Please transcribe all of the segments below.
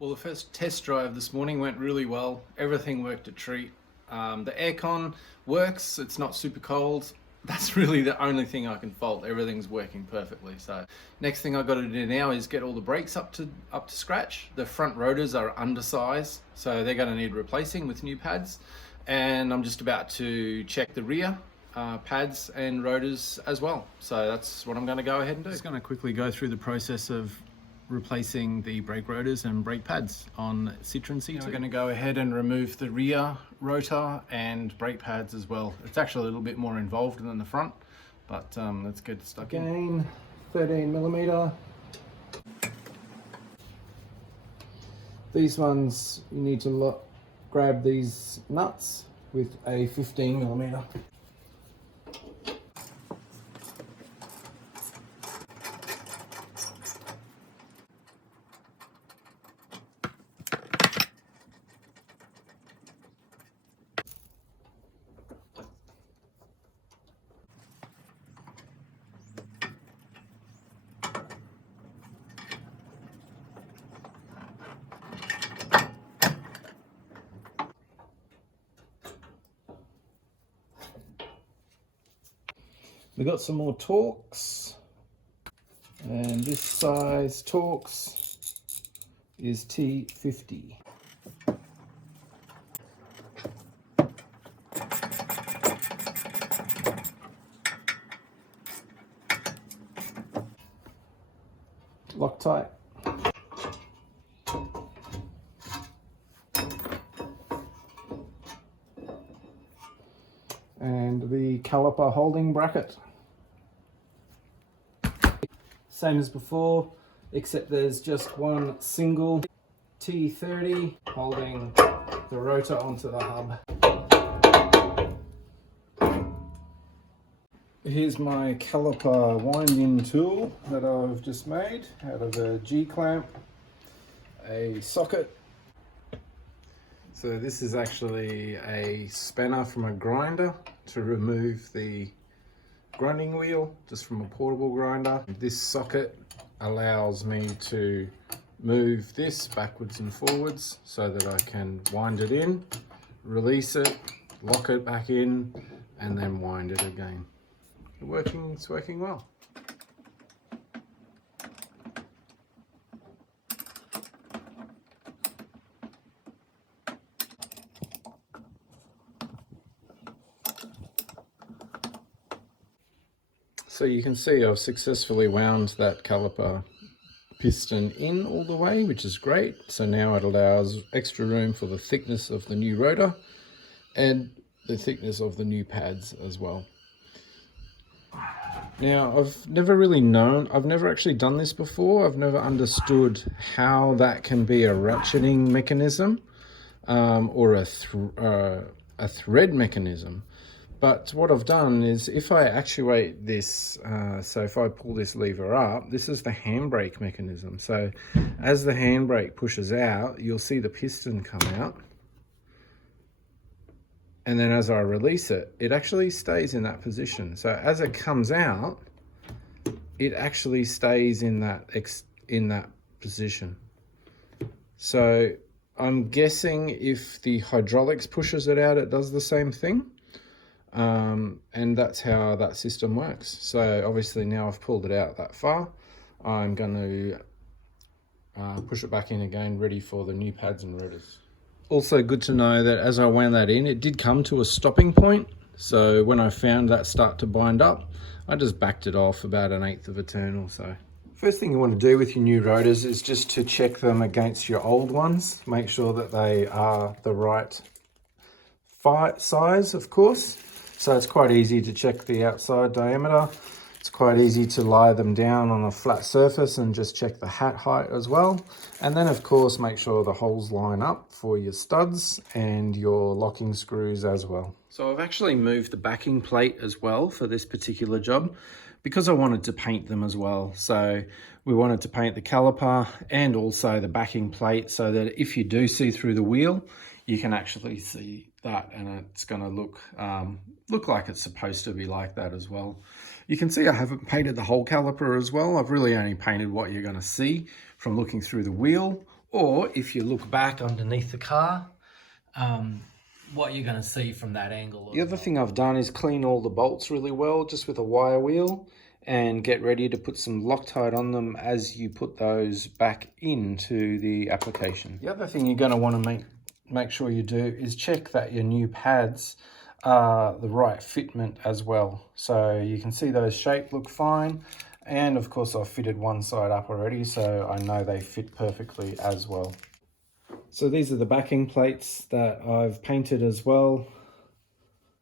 Well, the first test drive this morning went really well. Everything worked a treat. The aircon works, it's not super cold. That's really the only thing I can fault. Everything's working perfectly. So next thing I've got to do now is get all the brakes up to scratch. The front rotors are undersized, so they're going to need replacing with new pads. And I'm just about to check the rear pads and rotors as well. So that's what I'm going to go ahead and do. Just going to quickly go through the process of replacing the brake rotors and brake pads on Citroen C2. We're going to go ahead and remove the rear rotor and brake pads as well. It's actually a little bit more involved than the front, but let's get stuck in. Again, 13mm. These ones, you need to grab these nuts with a 15mm. We got some more Torx, and this size Torx is T50. Loctite. And the caliper holding bracket. Same as before, except there's just one single T30 holding the rotor onto the hub. Here's my caliper winding tool that I've just made out of a G-clamp, a socket. So this is actually a spanner from a grinder to remove the grinding wheel, just from a portable grinder. This socket allows me to move this backwards and forwards so that I can wind it in, release it, lock it back in, and then wind it again. It's working well. So you can see I've successfully wound that caliper piston in all the way, which is great. So now it allows extra room for the thickness of the new rotor and the thickness of the new pads as well. Now, I've never actually done this before. I've never understood how that can be a ratcheting mechanism or a thread mechanism. But what I've done is, if I actuate this, so if I pull this lever up, this is the handbrake mechanism. So as the handbrake pushes out, you'll see the piston come out. And then as I release it, it actually stays in that position. So as it comes out, it actually stays in that position. So I'm guessing if the hydraulics pushes it out, it does the same thing. And that's how that system works. So obviously now I've pulled it out that far, I'm going to push it back in again, ready for the new pads and rotors. Also good to know that as I wound that in, it did come to a stopping point. So when I found that start to bind up, I just backed it off about 1/8 of a turn or so. First thing you want to do with your new rotors is just to check them against your old ones. Make sure that they are the right size, of course. So it's quite easy to check the outside diameter. It's quite easy to lie them down on a flat surface and just check the hat height as well. And then of course, make sure the holes line up for your studs and your locking screws as well. So I've actually moved the backing plate as well for this particular job because I wanted to paint them as well. So we wanted to paint the caliper and also the backing plate so that if you do see through the wheel, you can actually see that, and it's going to look like it's supposed to be like that as well. You can see I haven't painted the whole caliper as well. I've really only painted what you're going to see from looking through the wheel Or if you look back underneath the car, what you're going to see from that angle. The other thing I've done is clean all the bolts really well just with a wire wheel and get ready to put some Loctite on them as you put those back into the application. The other thing you're going to want to make sure you do is check that your new pads are the right fitment as well. So you can see those shape look fine, and of course I've fitted one side up already, so I know they fit perfectly as well. So these are the backing plates that I've painted as well.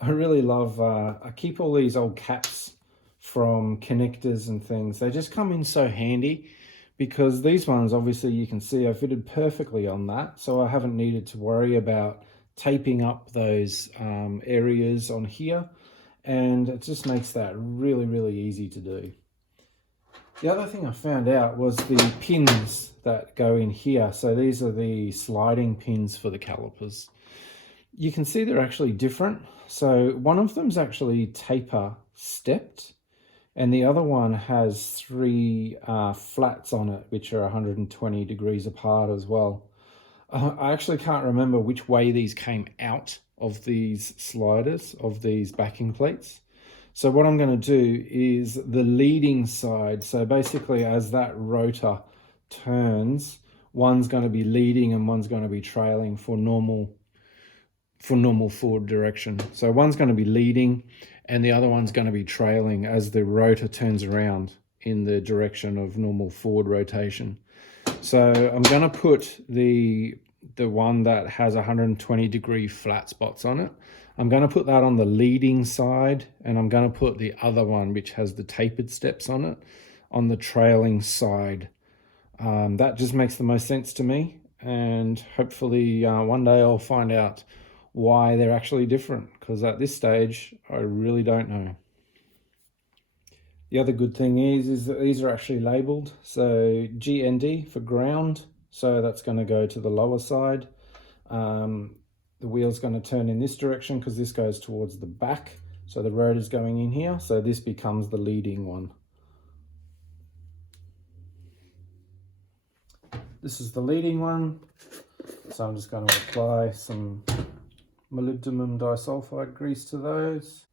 I really love, I keep all these old caps from connectors and things. They just come in so handy because these ones, obviously you can see I fitted perfectly on that. So I haven't needed to worry about taping up those areas on here. And it just makes that really, really easy to do. The other thing I found out was the pins that go in here. So these are the sliding pins for the calipers. You can see they're actually different. So one of them's actually taper stepped, and the other one has three flats on it, which are 120 degrees apart as well. I actually can't remember which way these came out of these sliders, of these backing plates. So what I'm going to do is the leading side. So basically as that rotor turns, one's going to be leading and one's going to be trailing for normal forward direction. So one's going to be leading and the other one's going to be trailing as the rotor turns around in the direction of normal forward rotation. So I'm going to put the one that has 120 degree flat spots on it. I'm going to put that on the leading side, and I'm going to put the other one, which has the tapered steps on it, on the trailing side. That just makes the most sense to me, and hopefully one day I'll find out why they're actually different, because at this stage I really don't know. The other good thing is that these are actually labeled. So GND for ground, so that's going to go to the lower side. The wheel's going to turn in this direction because this goes towards the back. So the rotor's going in here. So this becomes the leading one. This is the leading one. So I'm just going to apply some molybdenum disulfide grease to those.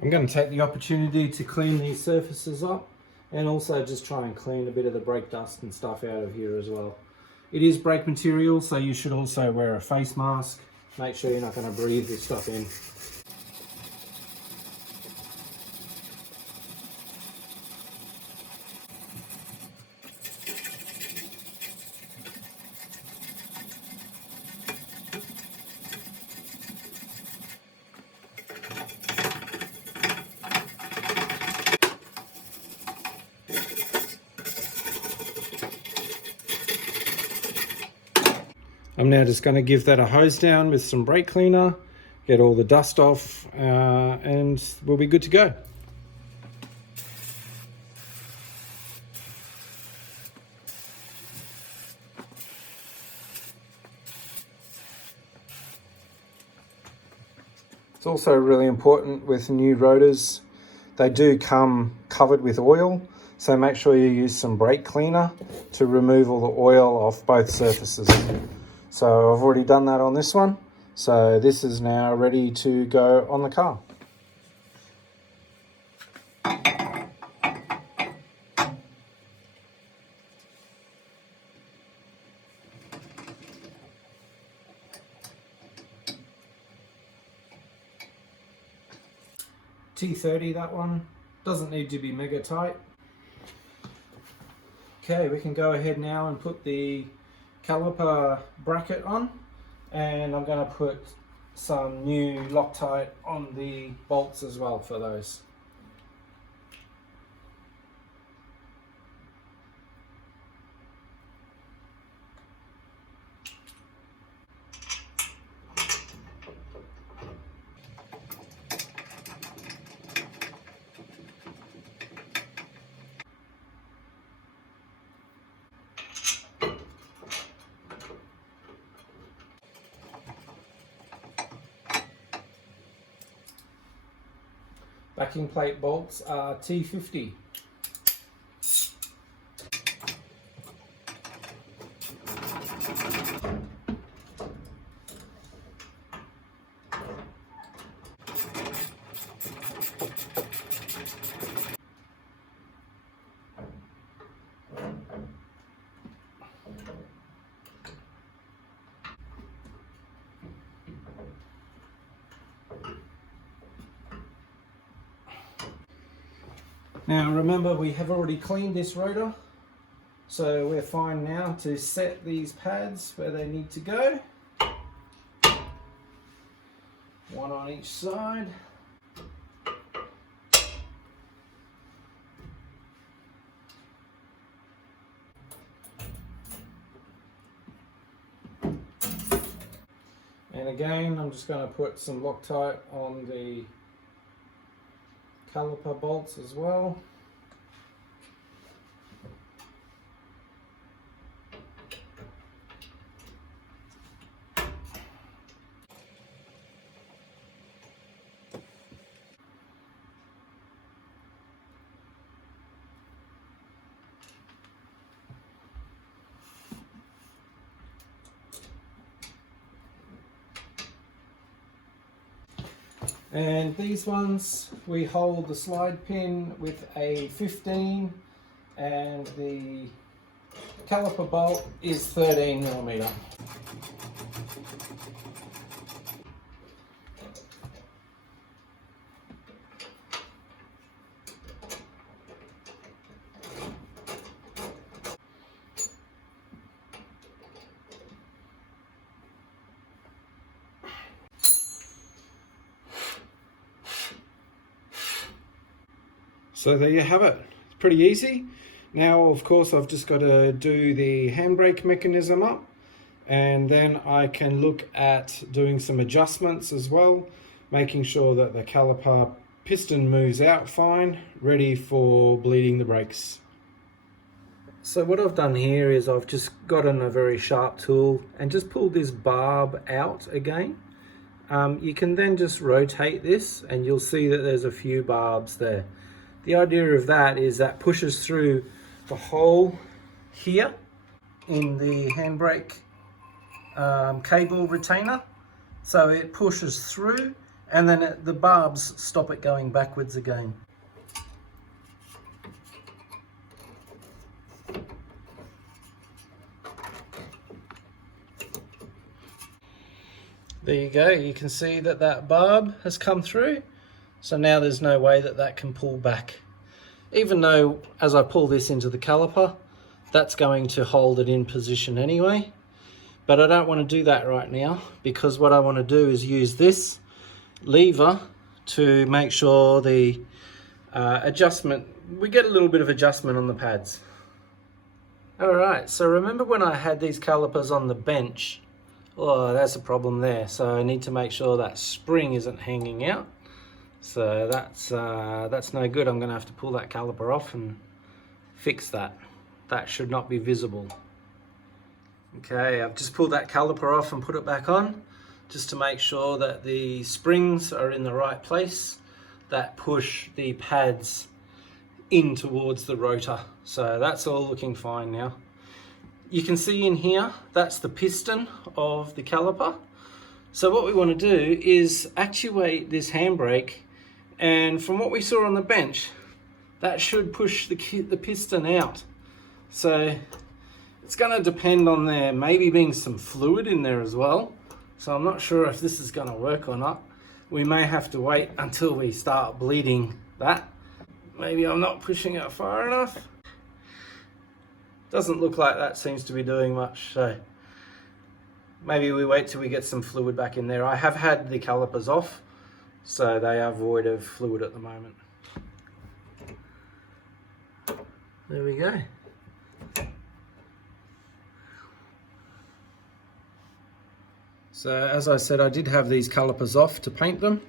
I'm going to take the opportunity to clean these surfaces up and also just try and clean a bit of the brake dust and stuff out of here as well. It is brake material, so you should also wear a face mask. Make sure you're not going to breathe this stuff in. I'm now just going to give that a hose down with some brake cleaner, get all the dust off, and we'll be good to go. It's also really important with new rotors. They do come covered with oil, so make sure you use some brake cleaner to remove all the oil off both surfaces. So I've already done that on this one. So this is now ready to go on the car. T30, that one. Doesn't need to be mega tight. Okay, we can go ahead now and put the caliper bracket on, and I'm going to put some new Loctite on the bolts as well for those. backing plate bolts are T50. Now remember, we have already cleaned this rotor, so we're fine now to set these pads where they need to go. One on each side. And again, I'm just going to put some Loctite on the caliper bolts as well. And these ones, we hold the slide pin with a 15 and the caliper bolt is 13mm. So there you have it. It's pretty easy. Now, of course, I've just got to do the handbrake mechanism up, and then I can look at doing some adjustments as well, making sure that the caliper piston moves out fine, ready for bleeding the brakes. So what I've done here is I've just gotten a very sharp tool and just pulled this barb out again. You can then just rotate this and you'll see that there's a few barbs there. The idea of that is that pushes through the hole here in the handbrake cable retainer. So it pushes through and then the barbs stop it going backwards again. There you go, you can see that that barb has come through. So now there's no way that that can pull back. Even though as I pull this into the caliper, that's going to hold it in position anyway. But I don't want to do that right now, because what I want to do is use this lever to make sure the adjustment, we get a little bit of adjustment on the pads. Alright, so remember when I had these calipers on the bench? Oh, that's a problem there. So I need to make sure that spring isn't hanging out. So that's no good. I'm going to have to pull that caliper off and fix that. That should not be visible. Okay, I've just pulled that caliper off and put it back on, just to make sure that the springs are in the right place that push the pads in towards the rotor. So that's all looking fine now. You can see in here, that's the piston of the caliper. So what we want to do is actuate this handbrake, and from what we saw on the bench, that should push the piston out. So it's going to depend on there maybe being some fluid in there as well. So I'm not sure if this is going to work or not. We may have to wait until we start bleeding that. Maybe I'm not pushing it far enough. Doesn't look like that seems to be doing much, so maybe we wait till we get some fluid back in there. I have had the calipers off, so they are void of fluid at the moment. There we go. So as I said, I did have these calipers off to paint them.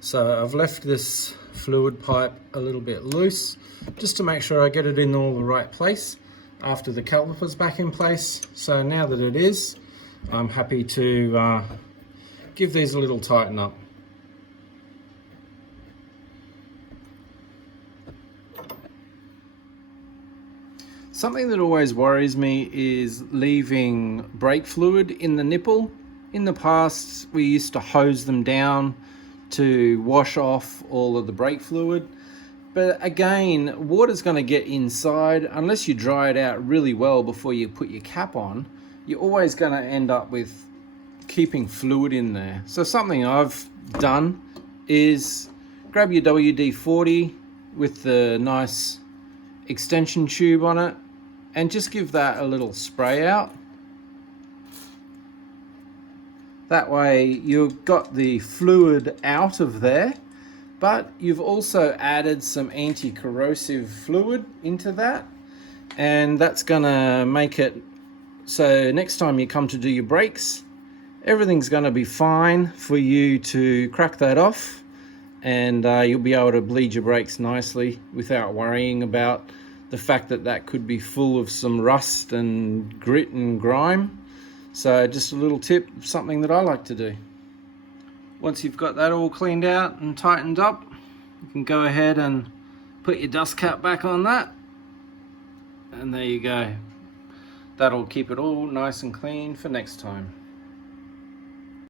So I've left this fluid pipe a little bit loose, just to make sure I get it in all the right place after the caliper's back in place. So now that it is, I'm happy to give these a little tighten up. Something that always worries me is leaving brake fluid in the nipple. In the past, we used to hose them down to wash off all of the brake fluid. But again, water's going to get inside. Unless you dry it out really well before you put your cap on, you're always going to end up with keeping fluid in there. So something I've done is grab your WD-40 with the nice extension tube on it and just give that a little spray out. That way you've got the fluid out of there, but you've also added some anti-corrosive fluid into that, and that's gonna make it so next time you come to do your brakes, everything's gonna be fine for you to crack that off, and you'll be able to bleed your brakes nicely without worrying about the fact that that could be full of some rust and grit and grime. So just a little tip, something that I like to do. Once you've got that all cleaned out and tightened up, you can go ahead and put your dust cap back on that, and there you go. That'll keep it all nice and clean for next time.